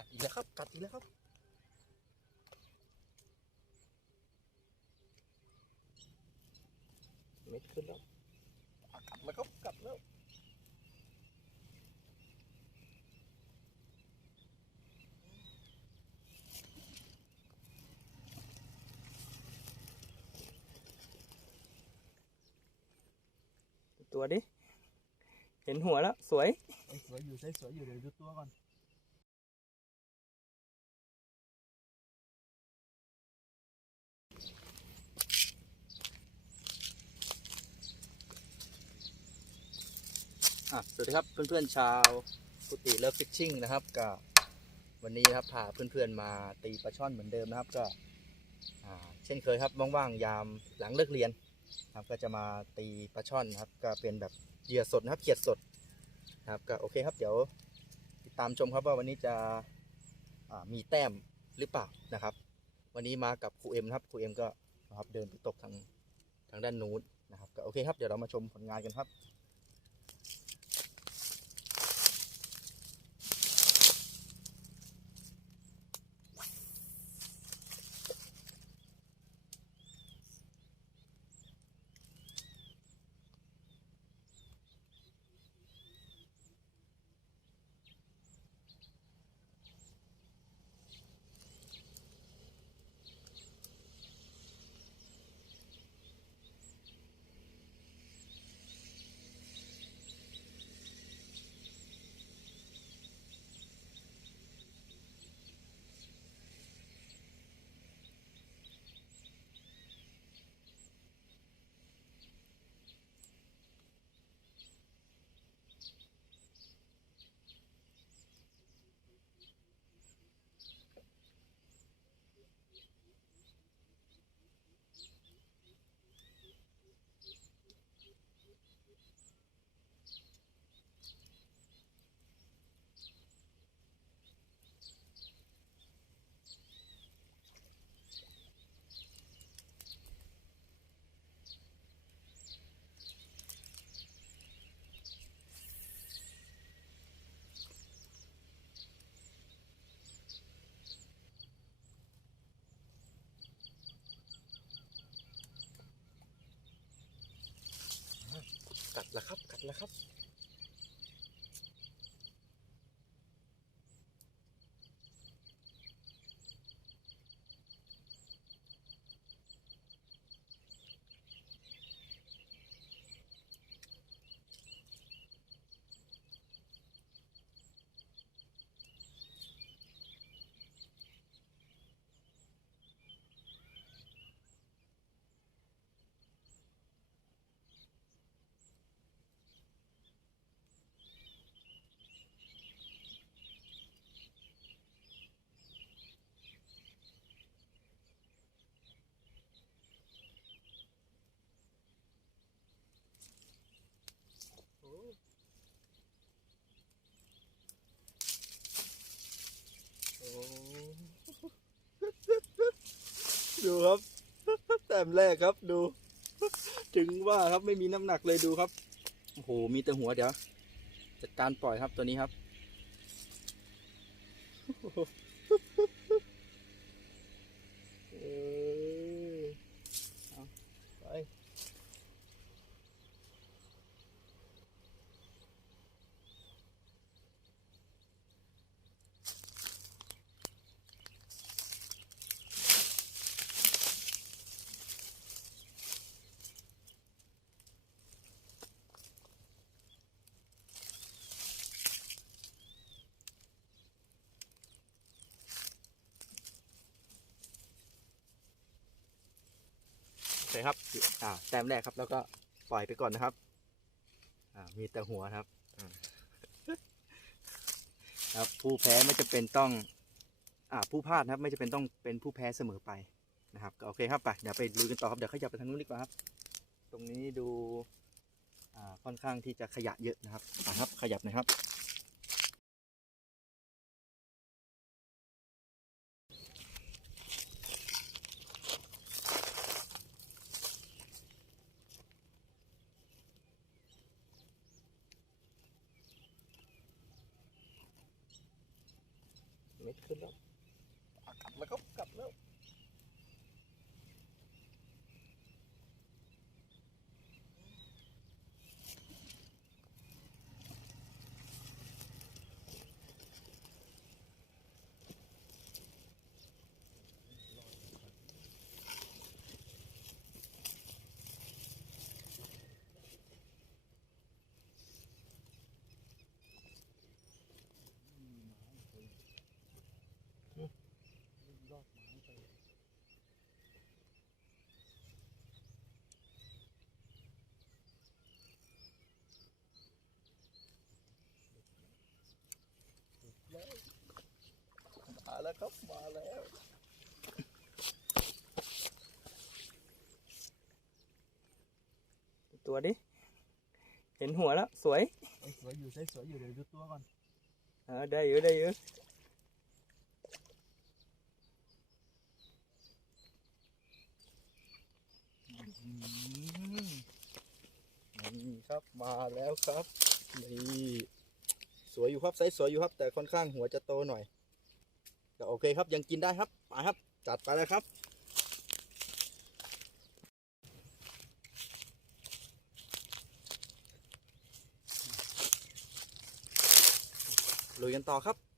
กัดอีกแล้วครับ กัดอีกแล้วครับ เม็ดขึ้นแล้วอะกัดแล้วครับกัดแล้วตัวดิ เห็นหัวแล้ว สวย สวยอยู่ใส่สวยอยู่ เดี๋ยวดูตัวก่อน วัสดีครับเพื่อนๆชาวกุฏิเลิฟฟิชชิ่งนะครับก็วันนี้ครับพาเพื่อนๆมาตีปลาช่อนเหมือนเดิมนะครับ ก็เช่นเคยครับว่างๆยามหลังเลิกเรียนนะครับก็จะมาตีปลาช่อนนะครับ ก็เป็นแบบเหยื่อสดนะครับเขียดสดนะครับก็โอเคครับเดี๋ยวติดตามชมครับว่าวันนี้จะมีแต้มหรือเปล่านะครับ วันนี้มากับครูเอ็มครับครูเอ็มก็ครับเดินไปตกทางทางด้านนู้นนะครับก็โอเคครับเดี๋ยวเรามาชมผลงานกันครับ กัด แล้วครับ กัดแล้วครับ โอ้ ดูครับ แต้มแรกครับดู ถึงว่าครับไม่มีน้ำหนักเลยดูครับ โอ้โห มีแต่หัวเดี๋ยวจัดการปล่อยครับตัวนี้ครับ เออเอาไป โอ เคครับอ่าแต้มแรกครับ แล้วก็ปล่อยไปก่อนนะครับ อ่า มีแต่หัวครับอ่าครับ ผู้แพ้ไม่จะเป็นต้อง อ่า ผู้พลาดนะครับ ไม่จะเป็นต้องเป็นผู้แพ้เสมอไปนะครับก็โอเคครับไปเดี๋ยวไปลุยกันต่อครับเดี๋ยวขยับไปทางนู้นดีกว่าครับ ตรงนี้ดูอ่าค่อนข้างที่จะขยะเยอะนะครับไปครับ ขยับหนะครับ โเม็ดขึ้นแล้วอะกัดแล้วครับกัดแล้ว รอบไม้ไป มาแล้ว ครับมาแล้ว ตัวดิ เห็นหัวแล้ว สวยไอ้สวยอยู่ใส่สวยอยู่เดี๋ยวดูตัวก่อนเออได้อยู่ได้อยู่อืมนี่ครับมาแล้วครับนี่สวยอยู่ครับไซส์สวยอยู่ครับ แต่ค่อนข้างหัวจะโตหน่อย โอเคครับยังกินได้ครับไปครับ จัดไปเลยครับลุยกันต่อครับ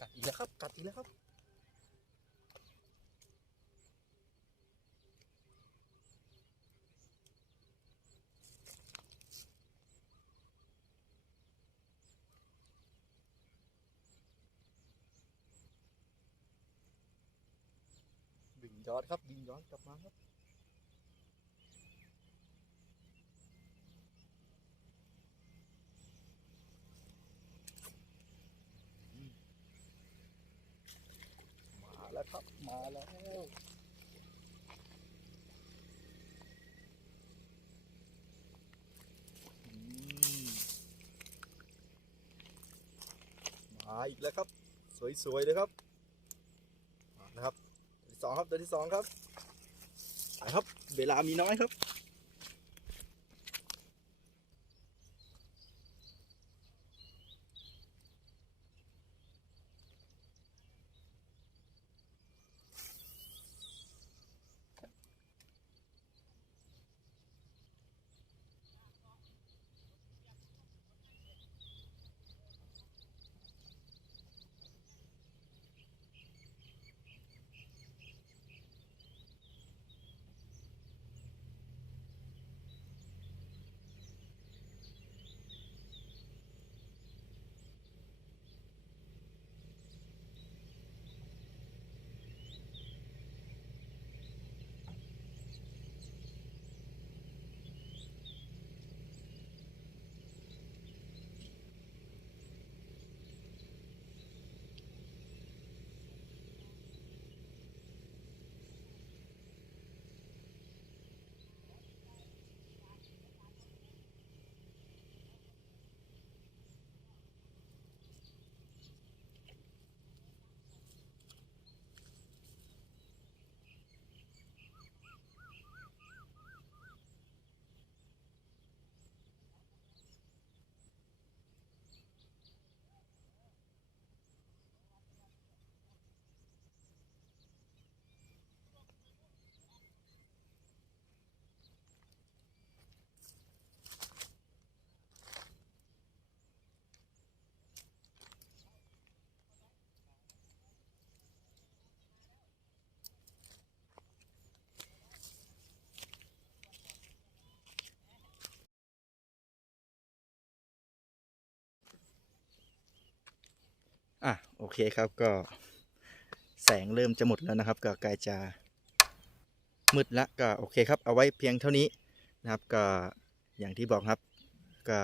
กัดอีกแล้วครับ กัดอีกแล้วครับ ดึงย้อนครับ ดึงย้อนกลับมาครับ มาแล้ว ครับมาแล้วมาอีกแล้วครับ สวยๆเลยครับนะครับตัวที่สองครับตัวที่สองครับไปครับ เวลามีน้อยครับ โอเคครับก็แสงเริ่มจะหมดแล้วนะครับ ก็ใกล้จะมืดละก็โอเคครับ เอาไว้เพียงเท่านี้นะครับก็อย่างที่บอกครับก็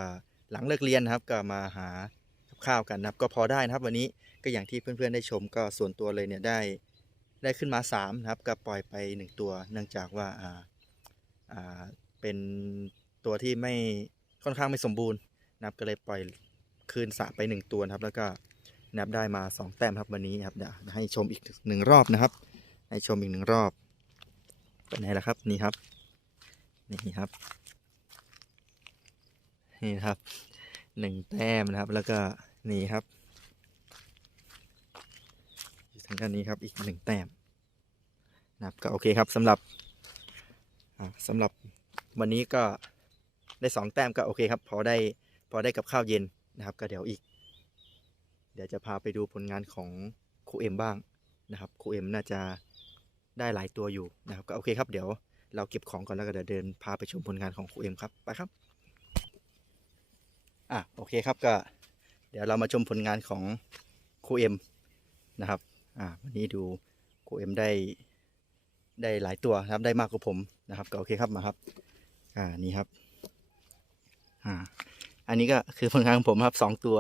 หลังเลิกเรียนนะครับ ก็มาหาข้าวกันนะครับ ก็พอได้นะครับ วันนี้ก็อย่างที่เพื่อนๆได้ชมก็ส่วนตัวเลยเนี่ยได้ได้ขึ้นมา3นะครับก็ปล่อยไป 1 ตัว เนื่องจากว่าอ่าอ่าเป็นตัวที่ไม่ค่อนข้างไม่สมบูรณ์นะครับก็เลยปล่อยคืนสะไป 1 ตัวนะครับแล้วก็ นับได้มา 2 แต้มครับวันนี้นะครับเดี๋ยวให้ชมอีกหนึ่งรอบนะครับ ให้ชมอีกหนึ่งรอบเป็นไงล่ะครับนี่ครับนี่ครับนี่ครับหนึ่งแต้มนะครับแล้วก็นี่ครับทางด้านนี้ครับอีกหนึ่งแต้มนะครับก็โอเคครับสำหรับอ่าสำหรับวันนี้ก็ได้สองแต้มก็โอเคครับพอได้พอได้กับข้าวเย็นนะครับ ก็เดี๋ยวอีก เดี๋ยวจะพาไปดูผลงานของครูเอ็มบ้างนะครับครูเอ็มน่าจะได้หลายตัวอยู่นะครับก็โอเคครับเดี๋ยวเราเก็บของก่อนแล้วก็เดี๋ยวเดินพาไปชมผลงานของครูเอ็มครับไปครับอะโอเคครับก็ เดี๋ยวเรามาชมผลงานของครูเอ็มนะครับอ่าวันนี้ดูครูเอ็มได้ได้หลายตัวนะครับได้มากกว่าผมนะครับก็โอเคครับมาครับอ่านี่ครับอ่าอันนี้ก็คือผลงานของผมครับสองตัว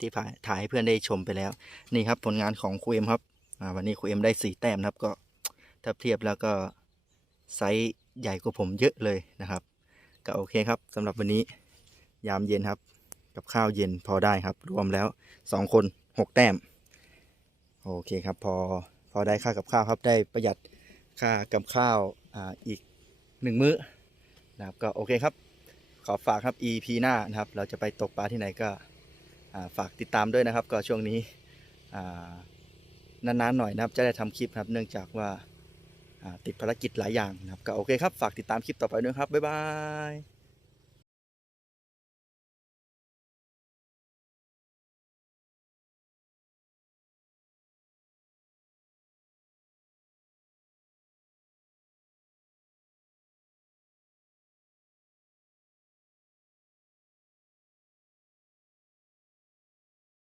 ที่ถ่ายให้เพื่อนได้ชมไปแล้ว นี่ครับผลงานของครูเอ็มครับวันนี้ครูเอ็มได้สี่แต้มครับก็ถ้าเทียบแล้วก็ไซส์ใหญ่กว่าผมเยอะเลยนะครับ ก็โอเคครับสำหรับวันนี้ยามเย็นครับ กับข้าวเย็นพอได้ครับ รวมแล้วสองคนหกแต้ม โอเคครับ พอพอได้ค่ากับข้าวครับได้ประหยัดค่ากับข้าวอ่าอีกหนึ่งมื้อนะครับก็โอเคครับ ขอฝากครับ EP หน้านะครับ เราจะไปตกปลาที่ไหนก็ ฝากติดตามด้วยนะครับ ก็ช่วงนี้นานๆหน่อยนะครับ จะได้ทำคลิปครับ เนื่องจากว่าอ่าติดภารกิจหลายอย่างนะครับ ก็โอเคครับ ฝากติดตามคลิปต่อไปด้วยครับ บ๊ายบาย